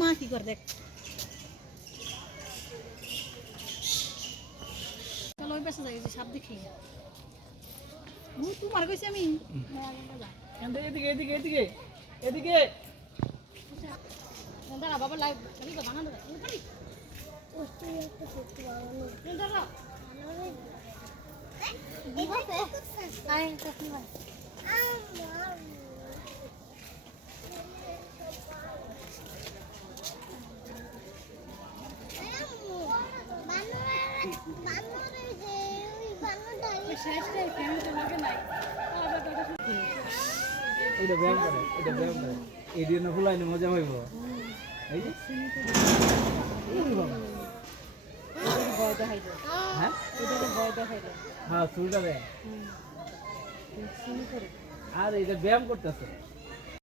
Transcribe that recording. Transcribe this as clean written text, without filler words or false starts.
মা কি করে দেখ চলো ওই পাশে যাই সাপ দেখি তোমার কইছি আমি এদিকে এদিকে এদিকে এদিকে দাঁড়া বাবা লাইভ তো বানানো দাঁড়া এটা ব্যায়াম করে এই দিন ফুলাইলে মজা হইব এই যে ভয় দেখাই হ্যাঁ ভয় দেখাই হ্যাঁ চুলটা দেয় আর এটা ব্যায়াম করতেছে